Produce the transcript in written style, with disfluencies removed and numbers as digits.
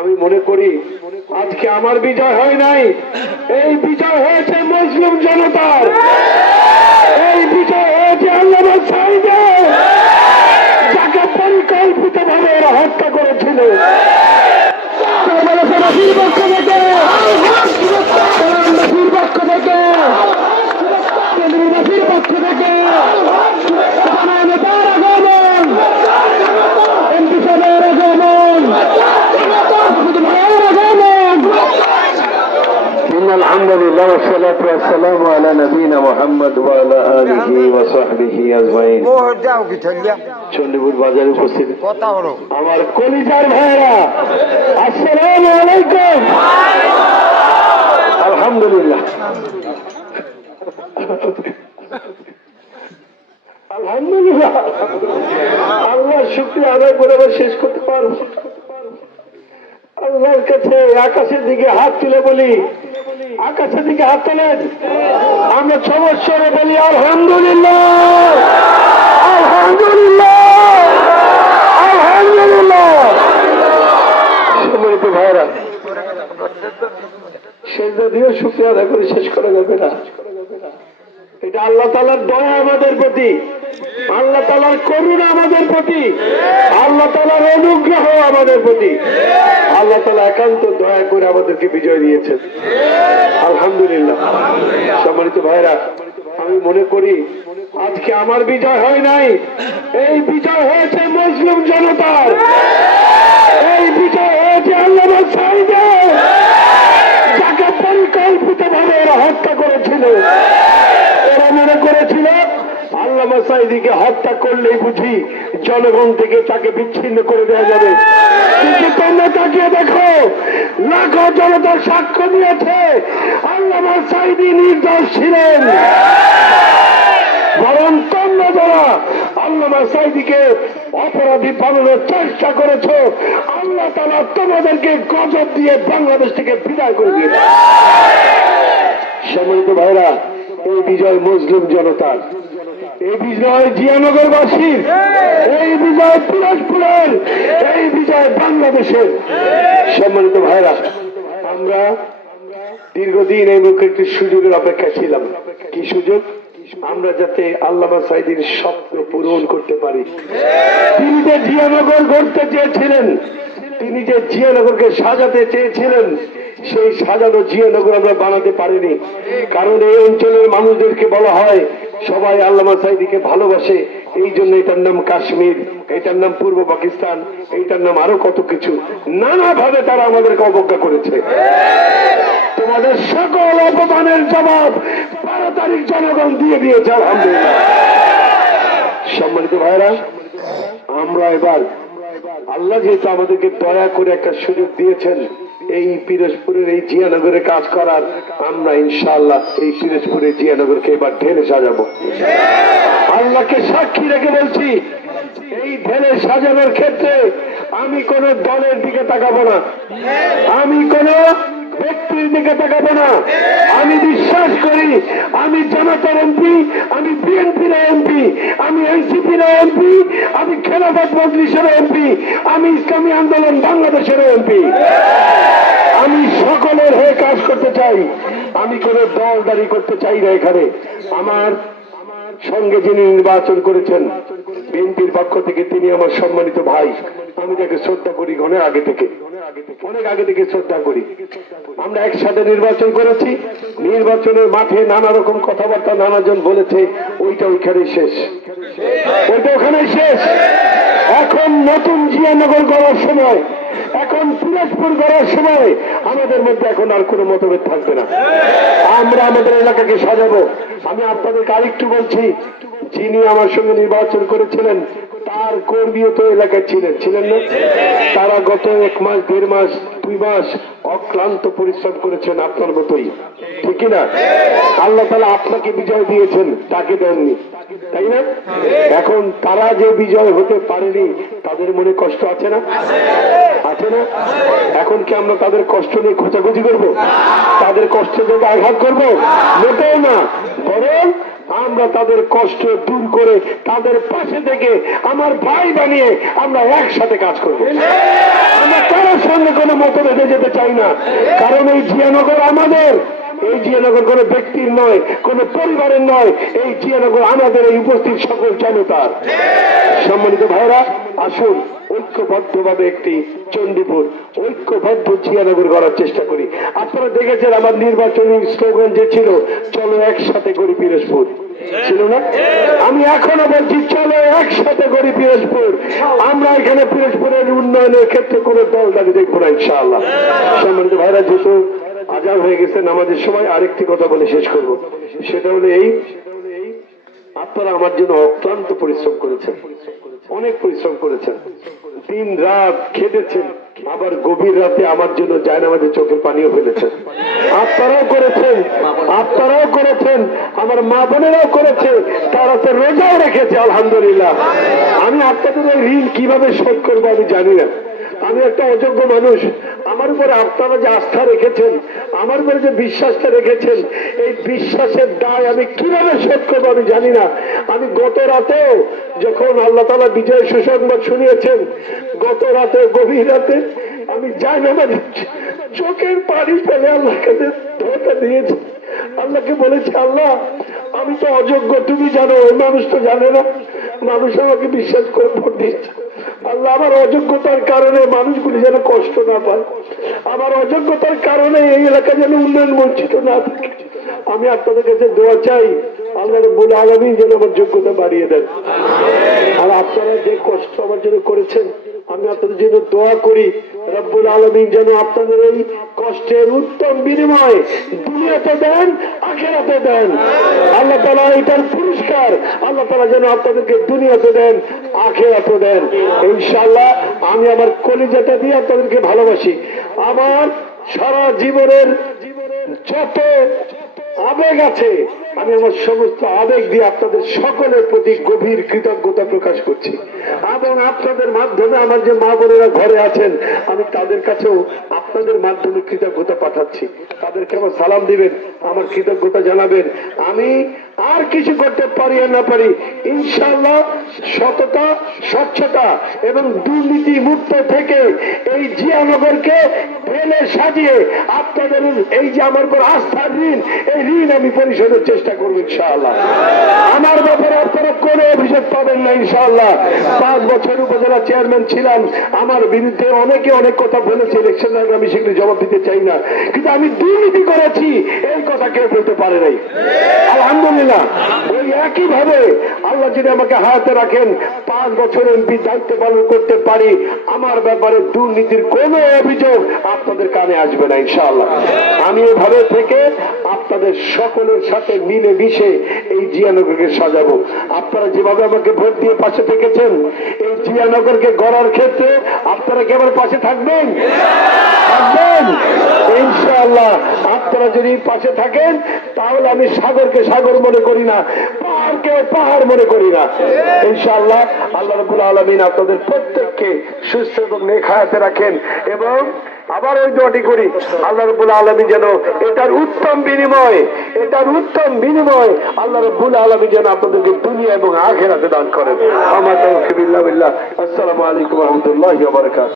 আমি মনে করি আজকে আমার বিজয় হয় নাই, এই বিজয় হয়েছে মুসলিম জনতার, এই বিজয় হয়েছে আল্লামা সাঈদের, যাকে পরিকল্পিত ভাবে এরা হত্যা করেছিল। পক্ষ থেকে পক্ষ থেকে পক্ষ থেকে الحمد لله والصلاة والسلام على نبينا محمد وعلى آله وصحبه أجمعين। চণ্ডীপুর বাজারে উপস্থিত আমার কলিজার ভাইরা, আসসালামু আলাইকুম। আলহামদুলিল্লাহ আলহামদুলিল্লাহ, আল্লাহ শুকরিয়া আদায় করে শেষ করতে পারব। আল্লাহর কাছে আকাশের দিকে হাত তুলে বলি, আকাশের দিকে হাত তোলেন, আমরা সমস্যারে বলি আলহামদুলিল্লাহ আলহামদুলিল্লাহ আলহামদুলিল্লাহ। সম্মানিত ভাইরা, সেজদা দিয়ে শুকরিয়া আদায় করে শেষ করা যাবে না। এটা আল্লাহ তাআলার দয়া আমাদের প্রতি, আল্লাহ তাআলার করুণা আমাদের প্রতি, আল্লাহ তাআলার অনুগ্রহ আমাদের প্রতি। আল্লাহ তাআলা একান্ত দয়া করে আমাদেরকে বিজয় দিয়েছেন, আলহামদুলিল্লাহ। সম্মানিত ভাইরা, আমি মনে করি আজকে আমার বিজয় হয় নাই, এই বিজয় হয়েছে মুসলিম জনতার, এই বিজয় হয়েছে আল্লামা সাঈদের, যাকে পরিকল্পিত ভাবে এরা হত্যা করেছিল। এরা মনে করেছিল আল্লামা সাঈদীকে হত্যা করলেই বুঝি জনগণ থেকে তাকে বিচ্ছিন্ন করে দেওয়া যাবে, কিন্তু তোমরা তাকিয়ে দেখো, লাখো জনতার সাক্ষ্য দিয়েছে আল্লামা সাঈদী নির্দোষ ছিলেন। বরং তোমরা যারা আল্লামা সাঈদীকে অপরাধী বানানোর চেষ্টা করেছ, আল্লাহ তাআলা তোমাদেরকে গজব দিয়ে বাংলাদেশ থেকে বিদায় করে দিয়েছে। সম্মানিত ভাইরা, এই বিজয় মুসলিম জনতার, এই বিজয় জিয়ানগরবাসীর, এই বিজয় পিরোজপুরের, এই বিজয় বাংলাদেশের। সম্মানিত ভাইরা, আমরা দীর্ঘদিন এই মুখে একটি সুযোগের অপেক্ষা ছিলাম। কি সুযোগ? আমরা যাতে আল্লামা সাঈদীর স্বপ্ন পূরণ করতে পারি। তিনি যে জিয়ানগর গড়তে চেয়েছিলেন, তিনি যে জিয়ানগরকে সাজাতে চেয়েছিলেন, সেই সাজানো জিয়ানগর আমরা বানাতে পারিনি। কারণ এই অঞ্চলের মানুষদেরকে বলা হয় সবাই আল্লামা সাঈদীকে ভালোবাসে, এই জন্য এটার নাম কাশ্মীর, এটার নাম পূর্ব পাকিস্তান, এইটার নাম আরো কত কিছু, নানাভাবে তারা আমাদেরকে অবজ্ঞা করেছে। তোমাদের সকল অপমানের জবাব 12 তারিখ জনগণ দিয়ে দিয়েছে, আলহামদুলিল্লাহ। সম্মানিত ভাইরা, আমরা এবার আল্লাহ যেহেতু আমাদেরকে দয়া করে একটা সুযোগ দিয়েছেন এই পিরোজপুরের এই জিয়ানগরে কাজ করার, আমরা ইনশাআল্লাহ এই পিরোজপুরের জিয়ানগরকে এবার ঢেলে সাজাবো। আল্লাহকে সাক্ষী রেখে বলছি, এই ঢেলে সাজানোর ক্ষেত্রে আমি কোন দলের দিকে তাকাবো না, আমি কোন ব্যক্তির দিকে তাকাবো না। আমি বিশ্বাস করি আমি জামাতের এমপি, আমি বিএনপির এমপি, আমি এনসিপির এমপি, আমি খেলাফত মজলিসের এমপি, আমি ইসলামী আন্দোলন বাংলাদেশের এমপি। আমি সকলের হয়ে কাজ করতে চাই, আমি কোনো দলদারি করতে চাই না। এখানে আমার সঙ্গে যিনি নির্বাচন করেছেন বিএনপির পক্ষ থেকে, তিনি আমার সম্মানিত ভাই, আমি তাকে শ্রদ্ধা করি অনেক আগে থেকে শ্রদ্ধা করি। আমরা একসাথে নির্বাচন করেছি, নির্বাচনের মাঠে নানা রকম কথাবার্তা নানাজন বলেছে, ওইটা ওইখানেই শেষ, ওইটা ওখানেই শেষ। এখন নতুন জিয়ানগর গড়ার সময়, এখন পিরোজপুর গড়ার সময় আমাদের মধ্যে এখন আর কোনো মতভেদ থাকবে না। আমরা আমাদের এলাকাকে সাজাবো। আমি আপনাদেরকে আরেকটু বলছি, যিনি আমার সঙ্গে নির্বাচন করেছিলেন তার কর্মীও তো এলাকায় ছিলেন না? তারা গত 1 মাস 1.5 মাস 2 মাস অক্লান্ত পরিশ্রম করেছেন আপনার মতোই, ঠিক না? আল্লাহ তাআলা আপনাকে বিজয় দিয়েছেন, তাকে দেননি, তাই না? এখন তারা যে বিজয় হতে পারেনি, তাদের মনে কষ্ট আছে না? আছে না? এখন কি আমরা তাদের কষ্ট নিয়ে খোঁচাখুচি করবো? তাদের কষ্টের জায়গায় আঘাত করবো? মোটেও না। বরং আমরা তাদের কষ্ট দূর করে তাদের পাশে থেকে আমার ভাই বানিয়ে আমরা একসাথে কাজ করব। আমরা কারোর সঙ্গে কোনো মতভেদে যেতে চাই না, কারণ এই জিয়ানগর আমাদের, এই জিয়ানগর কোনো ব্যক্তির নয়, কোনো পরিবারের নয়, এই জিয়ানগর আমাদের এই উপস্থিত সকল জনতার। সম্মানিত ভাইরা, আসুন ঐক্যবদ্ধভাবে একটি চণ্ডীপুর, ঐক্যবদ্ধ জিয়ানগর করার চেষ্টা করি। আপনারা দেখেছেন আমার নির্বাচনী স্লোগান যে ছিল, চলো একসাথে করি পিরোজপুর, ছিল না? আমি এখনো বলছি, চলো একসাথে করি পিরোজপুর। আমরা এখানে পিরোজপুরের উন্নয়নের ক্ষেত্রে কোনো দল দাবি দেখবো না ইনশাআল্লাহ। সম্মানিত ভাইরা, যেহেতু আজান হয়ে গেছে নামাজের সময়, আরেকটি কথা বলে শেষ করব। সেটা হলো এই, আপনারা আমার জন্য অক্লান্ত পরিশ্রম করেছেন, অনেক পরিশ্রম করেছেন, দিন রাত খেটেছেন, আবার গভীর রাতে আমার জন্য জায়নামাজে চোখের পানিও ফেলেছেন। আপনারাও করেছেন, আপনারাও করেছেন, আমার মা বোনেরাও করেছে, তারা তো রোজাও রেখেছে আলহামদুলিল্লাহ। আমি আপনাদের ঋণ কিভাবে শোধ করবো আমি জানি না। আমি একটা অযোগ্য মানুষ, আমার উপরে আপনারা যে আস্থা রেখেছেন, আমার উপরে যে বিশ্বাসটা রেখেছেন, এই বিশ্বাসের দায় আমি কিভাবে শোধ করবো আমি জানি না। আমি গত রাতেও যখন আল্লাহ তাআলা বিজয় সুসংবাদ শুনিয়েছেন, গত রাতে গভীর রাতে আমি জায়নামাজে চোখের পানি ফেলে আল্লাহর কাছে ধোঁকা দিয়েছি। আল্লাহকে বলেছি, আল্লাহ আমি তো অযোগ্য, তুমি জানো, ওই মানুষ তো জানে না, মানুষ আমাকে বিশ্বাস করে ভোট দিচ্ছে। আল্লাহ আমার অযোগ্যতার কারণে মানুষগুলি যেন কষ্ট না পায়, আমার অযোগ্যতার কারণে এই এলাকা যেন উন্নয়ন বঞ্চিত না থাকে। আমি আপনাদের কাছে দোয়া চাই, আল্লাহ রাব্বুল আলামিন যেন আমার যোগ্যতা বাড়িয়ে দেন। আর আপনারা যে কষ্ট আমার জন্য করেছেন, আমি আপনাদের জন্য দোয়া করি, রব্বুল আলামিন যেন আপনাদের এই কষ্টের উত্তম বিনিময় দুনিয়াতে দেন, আখিরাতে দেন। আল্লাহ তাআলা এটার পুরস্কার আল্লাহ তাআলা যেন আপনাদেরকে দুনিয়াতে দেন, আখিরাতে দেন ইনশাআল্লাহ। আমি আমার কলিজাটা দিয়ে আপনাদেরকে ভালোবাসি। আমার সারা জীবনের যত আবেগ আছে, আমি আমার সমস্ত আবেগ দিয়ে আপনাদের সকলের প্রতি গভীর কৃতজ্ঞতা প্রকাশ করছি। এবং আপনাদের মাধ্যমে আমার যে মা বোনেরা ঘরে আছেন, আমি তাদের কাছেও আপনাদের মাধ্যমে কৃতজ্ঞতা পাঠাচ্ছি। তাদেরকে আমার সালাম দিবেন, আমার কৃতজ্ঞতা জানাবেন। আমি আর কিছু করতে পারি আর না পারি, ইনশাআল্লাহ সততা, স্বচ্ছতা এবং দুর্নীতি মুক্ত থেকে এই জিয়ানগরকে ঢেলে সাজিয়ে আপনাদের এই যে আমার উপর আস্থার ঋণ, এই ঋণ আমি পরিশোধের চেষ্টা করবো ইনশাআল্লাহ। আমার ব্যাপারে আপনারা কোনো অভিযোগ পাবেন না ইনশাআল্লাহ। 5 বছর উপজেলা চেয়ারম্যান ছিলাম, আমার বিরুদ্ধে অনেকে অনেক কথা বলেছে, ইলেকশন আগে আমি সেগুলি জবাব দিতে চাই না, কিন্তু আমি দুর্নীতি করেছি এই কথা কেউ বলতে পারে নাই আলহামদুলিল্লাহ। ওই একই ভাবে আল্লাহ যদি আমাকে হায়াতে রাখেন, 5 বছর এমপি দায়িত্ব পালন করতে পারি, আমার ব্যাপারে দুর্নীতির কোনো অভিযোগ আপনাদের কানে আসবে না ইনশাআল্লাহ। আমি এভাবে থেকে আপনাদের সকলের সাথে মিলে মিশে এই জিয়ানগরকে সাজাবো। আপনারা যেভাবে আমাকে ভোট দিয়ে পাশে থেকেছেন, এই জিয়ানগরকে গড়ার ক্ষেত্রে আপনারা কি আমার পাশে থাকবেন? থাকবেন ইনশাআল্লাহ। আপনারা যদি পাশে থাকেন, তাহলে আমি সাগরকে সাগর মনে করি না, পাহাড়কে পাহাড় মনে করি না ইনশাআল্লাহ। আল্লাহ রাব্বুল আলামিন আপনাদের প্রত্যেককে সুস্থ এবং নেক হায়াতে রাখেন। এবং আবার ওই দোয়াটি করি, আল্লাহ রাব্বুল আলামিন যেন এটার উত্তম বিনিময়, এটার উত্তম বিনিময় আল্লাহ রাব্বুল আলামিন যেন আপনাদেরকে দুনিয়া এবং আখিরাতে দান করেন। আমার তাওফিক বিল্লাহ। আসসালামু আলাইকুম ওয়া রাহমাতুল্লাহি ওয়া বারাকাতুহু।